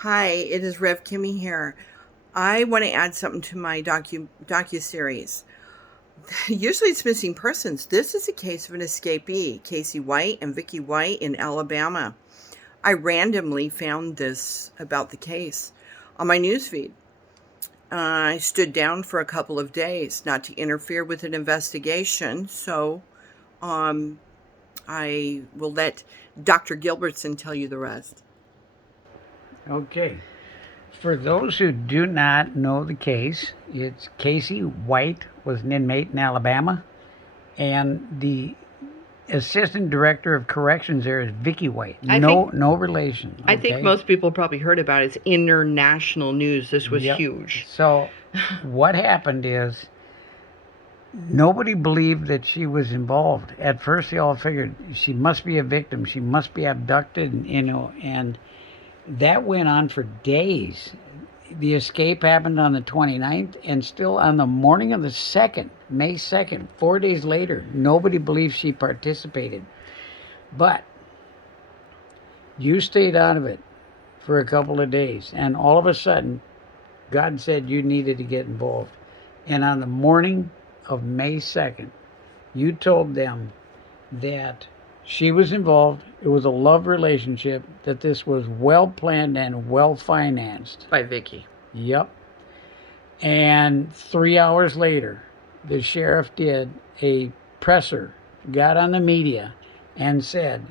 Hi, it is Rev Kimmy here. I want to add something to my docu-series. Usually it's missing persons. This is a case of an escapee, Casey White and Vicky White in Alabama. I randomly found this about the case on my newsfeed. I stood down for a couple of days not to interfere with an investigation, so um, I will let Dr. Gilbertson tell you the rest. Okay. For those who do not know the case, it's Casey White was an inmate in Alabama, and the assistant director of corrections there is Vicky White. I think No relation. I think Okay. most people probably heard about it. It's international news. This was Yep. huge. So what happened is nobody believed that she was involved. At first, they all figured she must be a victim. She must be abducted, and that went on for days. The escape happened on the 29th, and still on the morning of the 2nd, May 2nd, 4 days later, nobody believes she participated. But you stayed out of it for a couple of days, and all of a sudden, God said you needed to get involved. And on the morning of May 2nd, you told them that she was involved, it was a love relationship, that this was well planned and well financed. By Vicky. Yep. And 3 hours later, the sheriff did a presser, got on the media, and said,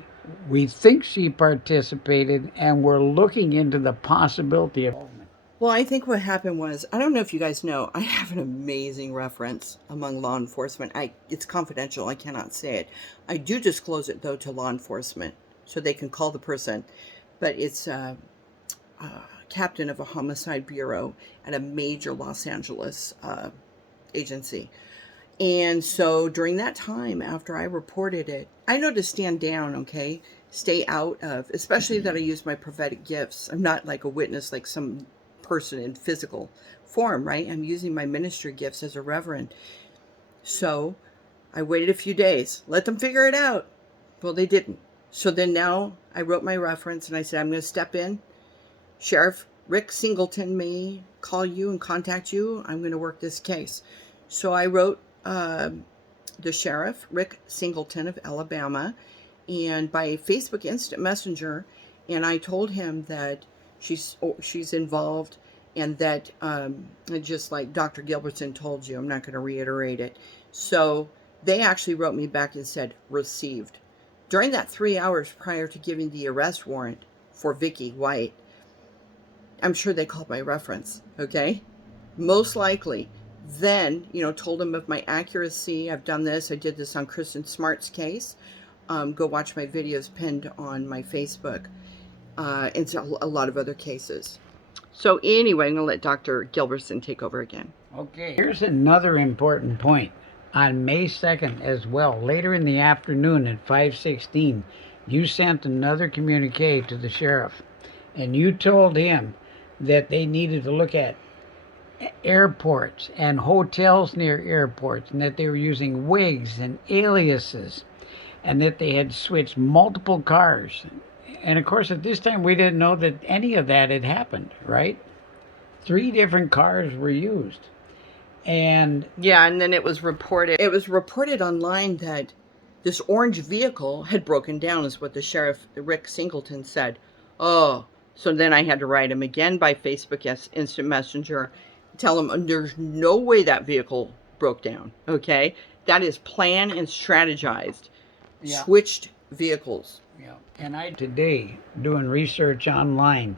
"We think she participated, and we're looking into the possibility of involvement." Well, I think what happened was, I don't know if you guys know, I have an amazing reference among law enforcement. It's confidential. I cannot say it. I do disclose it though to law enforcement so they can call the person. But it's captain of a homicide bureau at a major Los Angeles agency. And so during that time, after I reported it, I know to stand down, okay? Stay out of, especially that I use my prophetic gifts. I'm not like a witness like some person in physical form, right? I'm using my ministry gifts as a reverend. So I waited a few days, let them figure it out. Well, they didn't. So then now I wrote my reference and I said, I'm going to step in. Sheriff Rick Singleton may call you and contact you. I'm going to work this case. So I wrote the sheriff, Rick Singleton of Alabama, and by Facebook Instant Messenger, and I told him that she's involved, and that just like Dr. Gilbertson told you, I'm not going to reiterate it. So they actually wrote me back and said received. During that 3 hours prior to giving the arrest warrant for Vicky White, I'm sure they called my reference. Okay, most likely. Then, told them of my accuracy. I've done this. I did this on Kristen Smart's case. Go watch my videos pinned on my Facebook. And so a lot of other cases. So anyway, I'm going to let Dr. Gilbertson take over again. Okay, here's another important point. On May 2nd as well, later in the afternoon at 5:16, you sent another communique to the sheriff, and you told him that they needed to look at airports and hotels near airports, and that they were using wigs and aliases, and that they had switched multiple cars. And of course, at this time, we didn't know that any of that had happened, right? 3 different cars were used. And Yeah, and then it was reported. It was reported online that this orange vehicle had broken down, is what the sheriff, Rick Singleton, said. Oh, so then I had to write him again by Facebook, yes, Instant Messenger, tell him there's no way that vehicle broke down. Okay, that is planned and strategized. yeah, Switched vehicles. yeah. And I today doing research online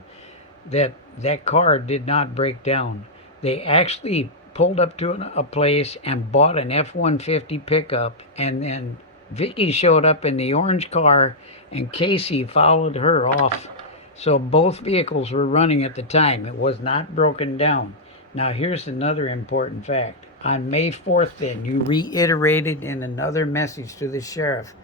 that that car did not break down. They actually pulled up to a place and bought an F-150 pickup, and then Vicky showed up in the orange car, and Casey followed her off. So both vehicles were running at the time. It was not broken down. Now here's another important fact. On May 4th, then, you reiterated in another message to the sheriff,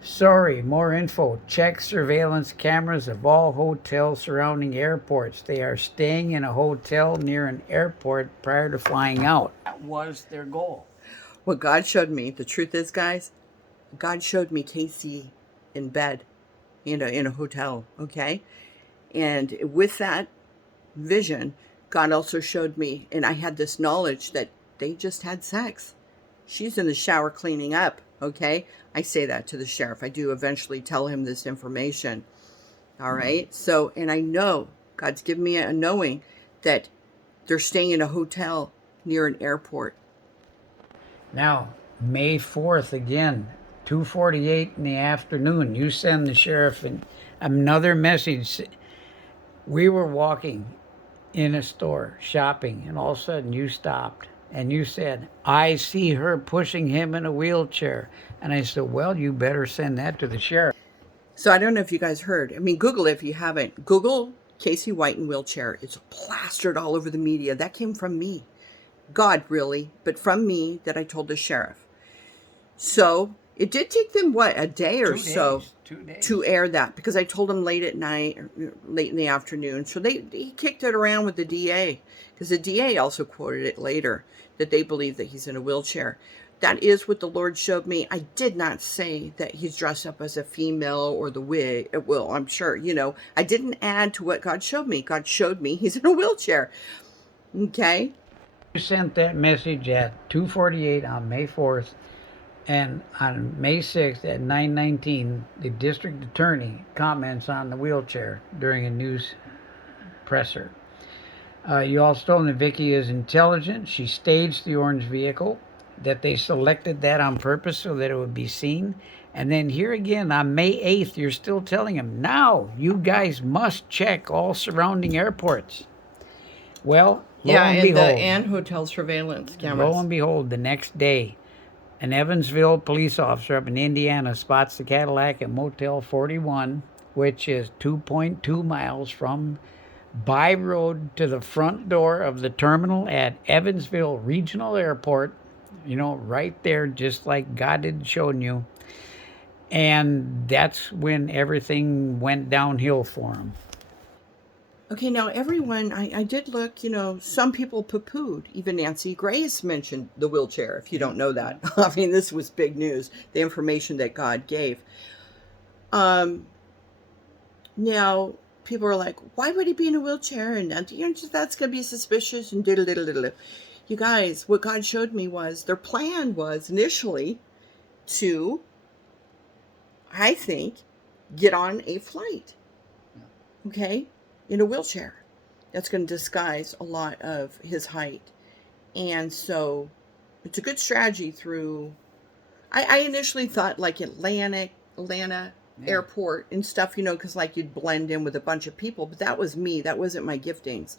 "Sorry, more info. Check surveillance cameras of all hotels surrounding airports. They are staying in a hotel near an airport prior to flying out." That was their goal. What God showed me, the truth is, guys, God showed me Casey in bed, in a hotel, okay? And with that vision, God also showed me, and I had this knowledge that they just had sex. She's in the shower cleaning up, okay? I say that to the sheriff. I do eventually tell him this information, all right? So, and I know God's given me a knowing that they're staying in a hotel near an airport. Now, May 4th again, 2:48 in the afternoon, you send the sheriff another message. We were walking in a store shopping, and all of a sudden you stopped and you said, I see her pushing him in a wheelchair. And I said, well, you better send that to the sheriff. So I don't know if you guys heard. I mean, Google it if you haven't. Google Casey White in wheelchair. It's plastered all over the media. That came from me. God, really, but from me that I told the sheriff. So it did take them, what, a day or 2 days, so 2 days. to air that, because I told them late at night, or late in the afternoon. So he kicked it around with the DA, because the DA also quoted it later, that they believe that he's in a wheelchair. That is what the Lord showed me. I did not say that he's dressed up as a female or the wig. Well, I'm sure, I didn't add to what God showed me. God showed me he's in a wheelchair. Okay? You sent that message at 2:48 on May 4th, and on May 6th at 9:19, the district attorney comments on the wheelchair during a news presser. You also told that Vicky is intelligent. She staged the orange vehicle, that they selected that on purpose so that it would be seen. And then here again on May 8th, you're still telling him, now you guys must check all surrounding airports. Well, lo and behold, and hotel surveillance cameras. lo and behold, the next day, an Evansville police officer up in Indiana spots the Cadillac at Motel 41, which is 2.2 miles from by road to the front door of the terminal at Evansville Regional Airport. Right there, just like God had shown you. And that's when everything went downhill for him. Okay, now everyone, I did look, some people poo-pooed. Even Nancy Grace mentioned the wheelchair, if you don't know that. I mean, this was big news, the information that God gave. Now, people are like, why would he be in a wheelchair? And that's going to be suspicious and diddle. You guys, what God showed me was their plan was initially to, I think, get on a flight. Okay? In a wheelchair. That's going to disguise a lot of his height. And so it's a good strategy through, I initially thought like Atlanta airport and stuff, because like you'd blend in with a bunch of people, but that was me. That wasn't my giftings.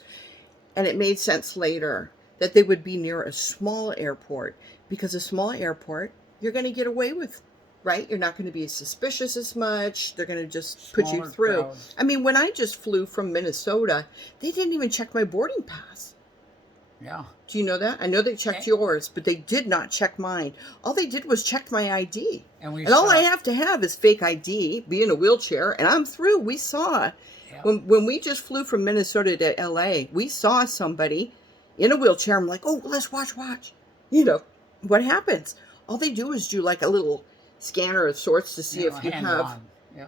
And it made sense later that they would be near a small airport, because a small airport, you're going to get away with, right? You're not going to be suspicious as much. They're going to just put you through. Crowds. I mean, when I just flew from Minnesota, they didn't even check my boarding pass. Yeah. Do you know that? I know they checked yours, but they did not check mine. All they did was check my ID. And all I have to have is fake ID, be in a wheelchair, and I'm through. We saw, when we just flew from Minnesota to LA, we saw somebody in a wheelchair. I'm like, oh, let's watch. What happens? All they do is do like a little scanner of sorts to see if you have,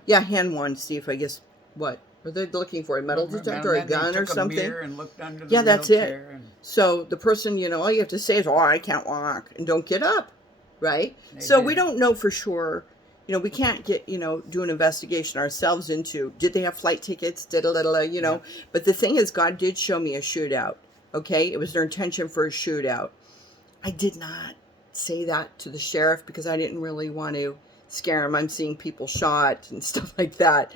hand wand, see if I guess, what are they looking for, a metal detector, a gun or something? And looked under the that's it. And so the person, all you have to say is, oh, I can't walk, and don't get up, right? So we don't know for sure. We can't get, do an investigation ourselves into, did they have flight tickets, But the thing is, God did show me a shootout, okay? It was their intention for a shootout. I did not say that to the sheriff because I didn't really want to scare him. I'm seeing people shot and stuff like that.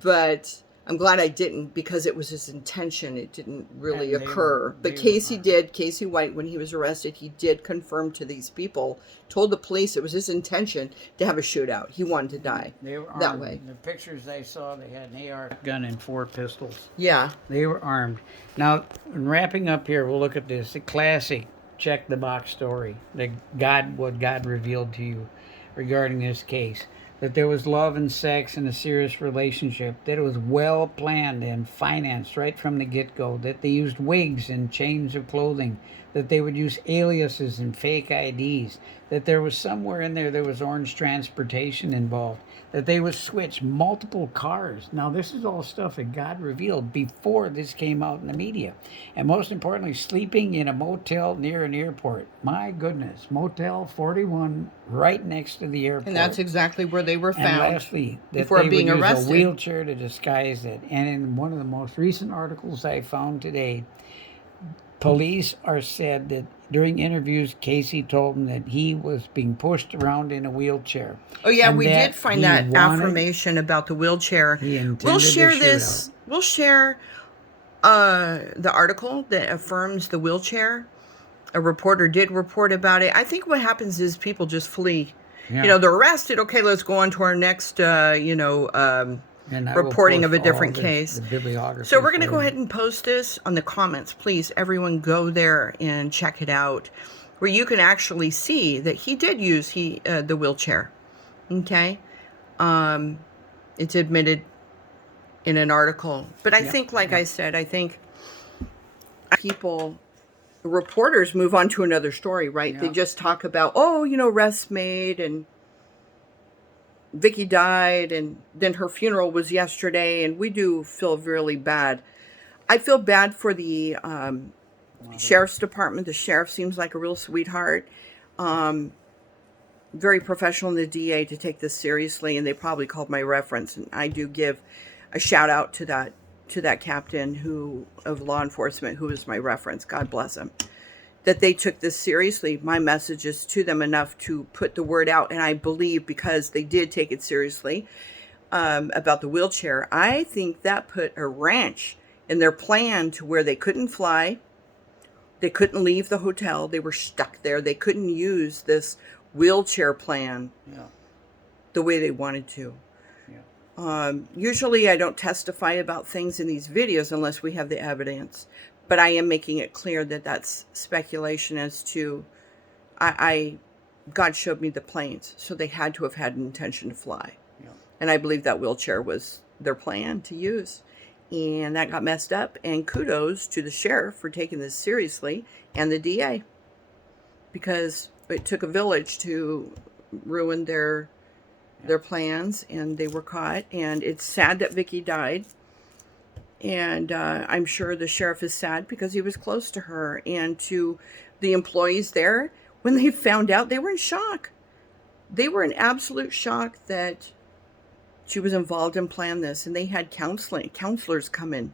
But I'm glad I didn't, because it was his intention. It didn't really occur. But Casey White, when he was arrested, he did confirm to these people, told the police it was his intention to have a shootout. He wanted to die that way. The pictures they saw, they had an AR gun and 4 pistols. Yeah. They were armed. Now, in wrapping up here, we'll look at this. The classic check the box story. What God revealed to you regarding this case. That there was love and sex and a serious relationship, that it was well planned and financed right from the get-go, that they used wigs and chains of clothing, that they would use aliases and fake IDs, that there was somewhere in there was orange transportation involved, that they would switch multiple cars. Now, this is all stuff that God revealed before this came out in the media. And most importantly, sleeping in a motel near an airport. My goodness, Motel 41 right next to the airport. And that's exactly where they were And found lastly, that before they being would use arrested. a wheelchair to disguise it. And in one of the most recent articles I found today, police are said that during interviews, Casey told them that he was being pushed around in a wheelchair. Oh yeah, and we that did find he that wanted- affirmation about the wheelchair. He intended We'll to share shoot this. out. We'll share the article that affirms the wheelchair. A reporter did report about it. I think what happens is people just flee. Yeah. You know, they're arrested. Okay, let's go on to our next, And I will reporting of a post different all case. the bibliography So we're going to for go you. ahead and post this on the comments. Please, everyone go there and check it out, where you can actually see that he did use the wheelchair. Okay? It's admitted in an article. But I think, like I said, I think reporters move on to another story, right? They just talk about, arrests made and Vicky died and then her funeral was yesterday, and we do feel really bad. I feel bad for the sheriff's department. The sheriff seems like a real sweetheart. Very professional in the DA to take this seriously, and they probably called my reference, and I do give a shout out to that captain of law enforcement who is my reference. God bless him. That they took this seriously. My message is to them enough to put the word out, and I believe because they did take it seriously about the wheelchair, I think that put a wrench in their plan to where they couldn't fly, they couldn't leave the hotel, they were stuck there, they couldn't use this wheelchair plan the way they wanted to. Usually I don't testify about things in these videos unless we have the evidence. But I am making it clear that that's speculation as to, God showed me the planes, so they had to have had an intention to fly. And I believe that wheelchair was their plan to use. And that got messed up. And kudos to the sheriff for taking this seriously, and the DA. Because it took a village to ruin their plans, and they were caught. And it's sad that Vicky died. And I'm sure the sheriff is sad because he was close to her. And to the employees there, when they found out, they were in shock. They were in absolute shock that she was involved and planned this. And they had counselors come in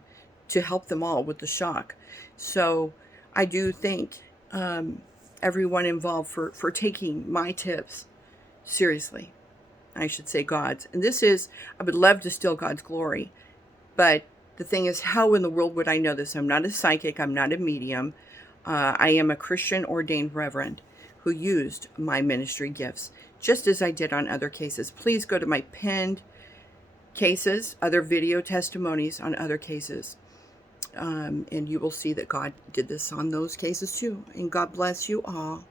to help them all with the shock. So I do thank everyone involved for taking my tips seriously. I should say God's. And I would love to steal God's glory. But the thing is, how in the world would I know this? I'm not a psychic. I'm not a medium. I am a Christian ordained reverend who used my ministry gifts, just as I did on other cases. Please go to my pinned cases, other video testimonies on other cases. And you will see that God did this on those cases too. And God bless you all.